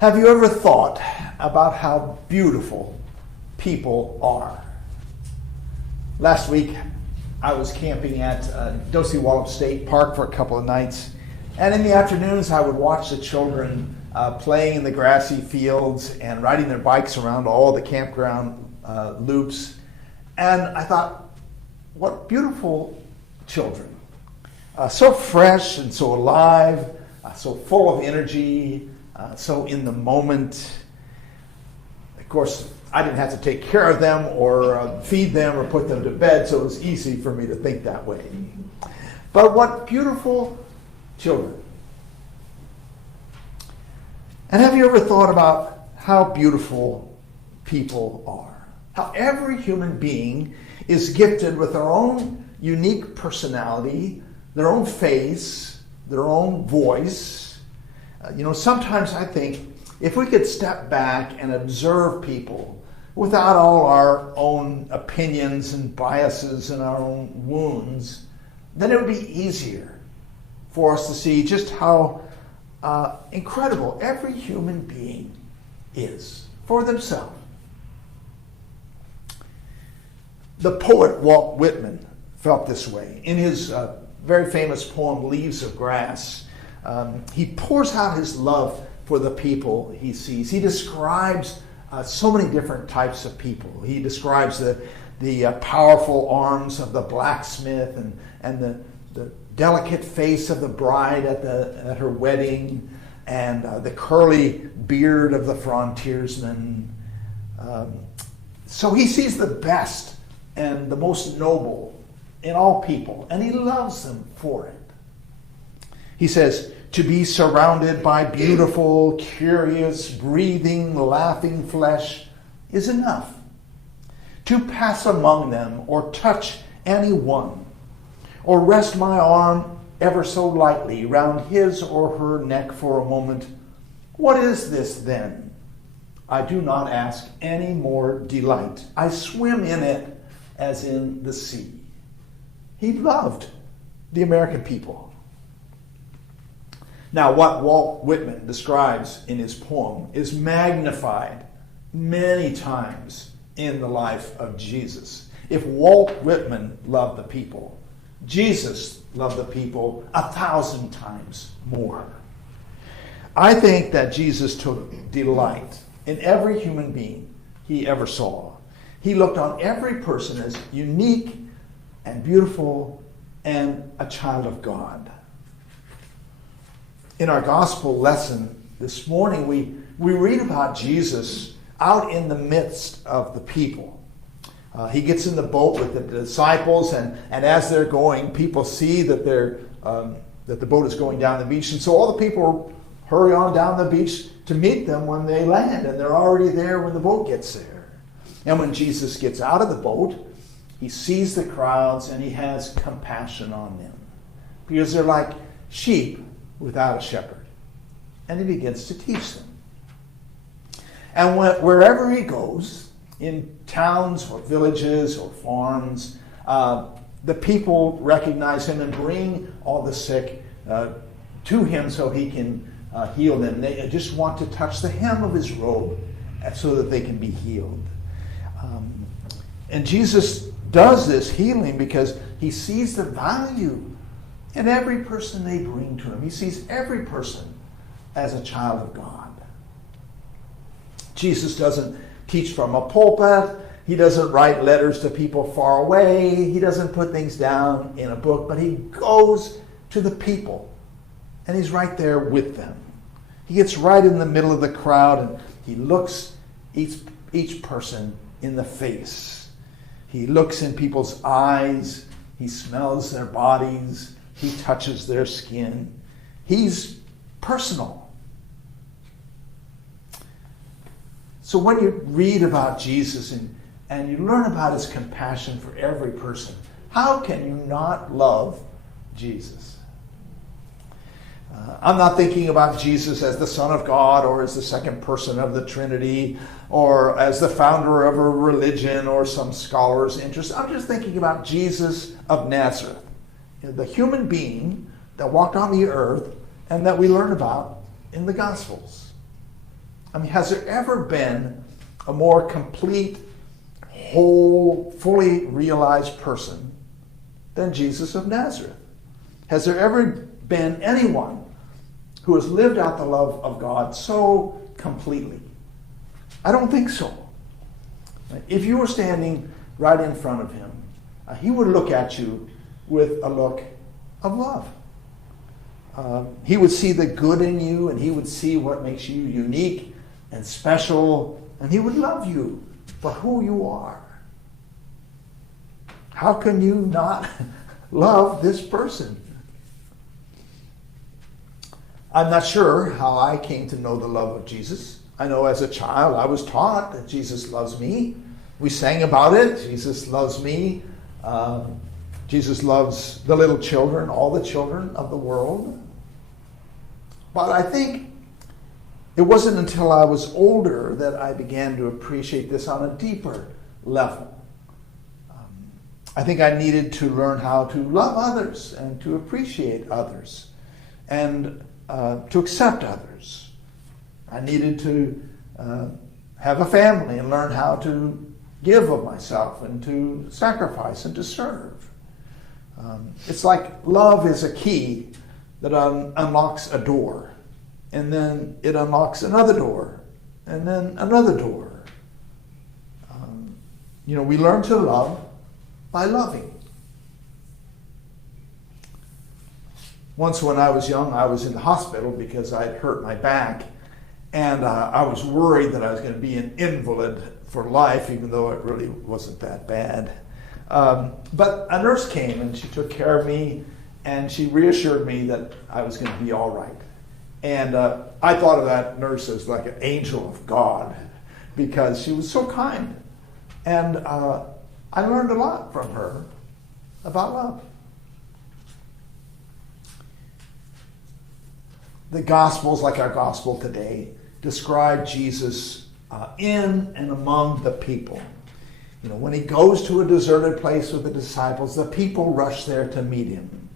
Have you ever thought about how beautiful people are? Last week, I was camping at Dosey Wallop State Park for a couple of nights, and in the afternoons, I would watch the children playing in the grassy fields and riding their bikes around all the campground loops. And I thought, what beautiful children. So fresh and so alive, so full of energy, so in the moment. Of course, I didn't have to take care of them or feed them or put them to bed, so it was easy for me to think that way. But what beautiful children. And have you ever thought about how beautiful people are? How every human being is gifted with their own unique personality, their own face, their own voice. Sometimes I think if we could step back and observe people without all our own opinions and biases and our own wounds, then it would be easier for us to see just how incredible every human being is for themselves. The poet Walt Whitman felt this way. In his very famous poem, Leaves of Grass, he pours out his love for the people he sees. He describes so many different types of people. He describes the powerful arms of the blacksmith and the delicate face of the bride at her wedding, and the curly beard of the frontiersman. So he sees the best and the most noble in all people, and he loves them for it. He says, to be surrounded by beautiful, curious, breathing, laughing flesh is enough. To pass among them or touch any one, or rest my arm ever so lightly round his or her neck for a moment, what is this then? I do not ask any more delight. I swim in it as in the sea. He loved the American people. Now, what Walt Whitman describes in his poem is magnified many times in the life of Jesus. If Walt Whitman loved the people, Jesus loved the people 1,000 times more. I think that Jesus took delight in every human being he ever saw. He looked on every person as unique and beautiful and a child of God. In our gospel lesson this morning, we read about Jesus out in the midst of the people. He gets in the boat with the disciples, and as they're going, people see that that the boat is going down the beach, and so all the people hurry on down the beach to meet them when they land, and they're already there when the boat gets there. And when Jesus gets out of the boat, he sees the crowds and he has compassion on them because they're like sheep without a shepherd. And he begins to teach them. And wherever he goes, in towns or villages or farms, the people recognize him and bring all the sick to him so he can heal them. They just want to touch the hem of his robe so that they can be healed. And Jesus does this healing because he sees the value in every person they bring to him. He sees every person as a child of God. Jesus doesn't teach from a pulpit. He doesn't write letters to people far away. He doesn't put things down in a book, but he goes to the people and he's right there with them. He gets right in the middle of the crowd and he looks each person in the face. He looks in people's eyes. He smells their bodies. He touches their skin. He's personal. So when you read about Jesus and you learn about his compassion for every person, how can you not love Jesus? I'm not thinking about Jesus as the Son of God or as the second person of the Trinity or as the founder of a religion or some scholar's interest. I'm just thinking about Jesus of Nazareth, the human being that walked on the earth and that we learn about in the Gospels. I mean, has there ever been a more complete, whole, fully realized person than Jesus of Nazareth? Has there ever been anyone who has lived out the love of God so completely? I don't think so. If you were standing right in front of him, he would look at you with a look of love. He would see the good in you, and he would see what makes you unique and special, and he would love you for who you are. How can you not love this person? I'm not sure how I came to know the love of Jesus. I know as a child I was taught that Jesus loves me. We sang about it. Jesus loves me. Jesus loves the little children, all the children of the world. But I think it wasn't until I was older that I began to appreciate this on a deeper level. I think I needed to learn how to love others and to appreciate others and to accept others. I needed to have a family and learn how to give of myself and to sacrifice and to serve. It's like love is a key that unlocks a door, and then it unlocks another door, and then another door. We learn to love by loving. Once when I was young, I was in the hospital because I had hurt my back, and I was worried that I was going to be an invalid for life, even though it really wasn't that bad. But a nurse came and she took care of me, and she reassured me that I was going to be all right. And I thought of that nurse as like an angel of God because she was so kind. And I learned a lot from her about love. The Gospels, like our Gospel today, describe Jesus in and among the people. When he goes to a deserted place with the disciples, the people rush there to meet him.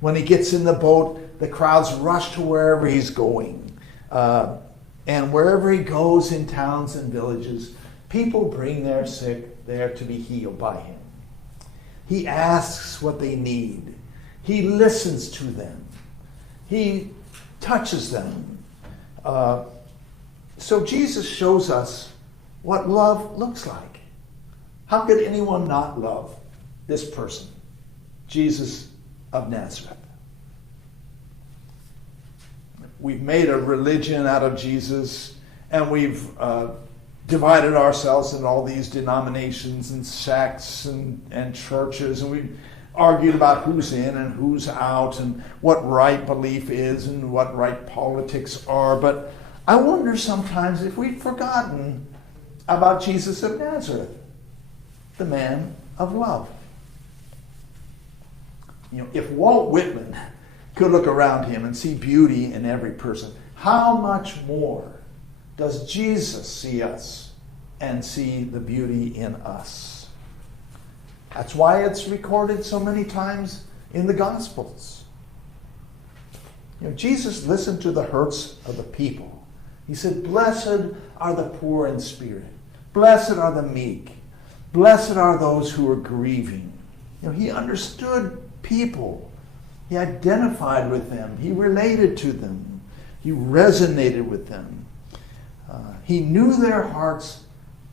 When he gets in the boat, the crowds rush to wherever he's going. And wherever he goes in towns and villages, people bring their sick there to be healed by him. He asks what they need. He listens to them. He touches them. So Jesus shows us what love looks like. How could anyone not love this person, Jesus of Nazareth? We've made a religion out of Jesus, and we've divided ourselves in all these denominations and sects and churches, and we've argued about who's in and who's out and what right belief is and what right politics are. But I wonder sometimes if we've forgotten about Jesus of Nazareth, the man of love. If Walt Whitman could look around him and see beauty in every person, how much more does Jesus see us and see the beauty in us? That's why it's recorded so many times in the Gospels. Jesus listened to the hurts of the people. He said, "Blessed are the poor in spirit. Blessed are the meek. Blessed are those who are grieving." He understood people. He identified with them. He related to them. He resonated with them. He knew their hearts,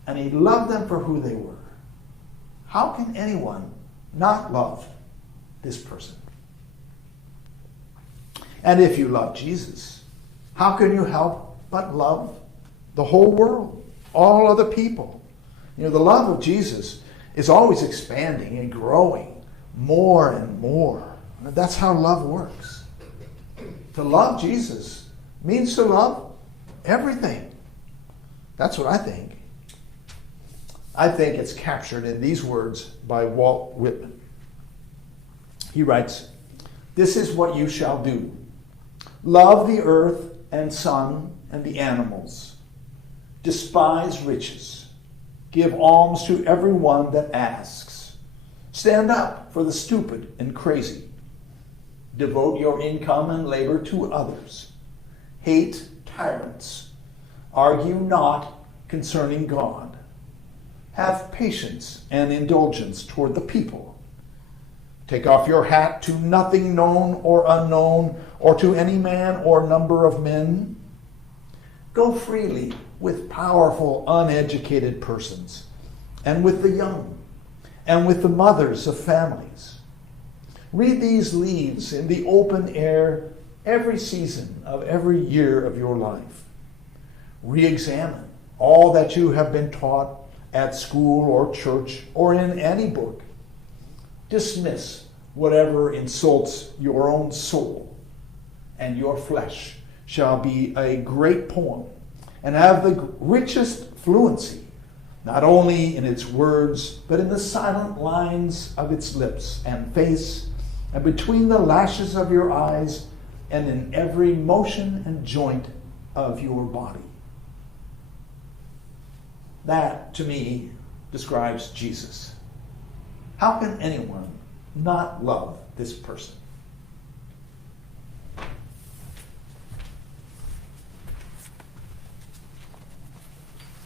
and he loved them for who they were. How can anyone not love this person? And if you love Jesus, how can you help but love the whole world, all other people? The love of Jesus is always expanding and growing more and more. That's how love works. To love Jesus means to love everything. That's what I think. I think it's captured in these words by Walt Whitman. He writes, "This is what you shall do. Love the earth and sun and the animals. Despise riches. Give alms to everyone that asks. Stand up for the stupid and crazy. Devote your income and labor to others. Hate tyrants. Argue not concerning God. Have patience and indulgence toward the people. Take off your hat to nothing known or unknown, or to any man or number of men. Go freely with powerful, uneducated persons, and with the young, and with the mothers of families. Read these leaves in the open air every season of every year of your life. Re-examine all that you have been taught at school or church or in any book. Dismiss whatever insults your own soul, and your flesh shall be a great poem and have the richest fluency, not only in its words, but in the silent lines of its lips and face, and between the lashes of your eyes, and in every motion and joint of your body. That, to me, describes Jesus. How can anyone not love this person?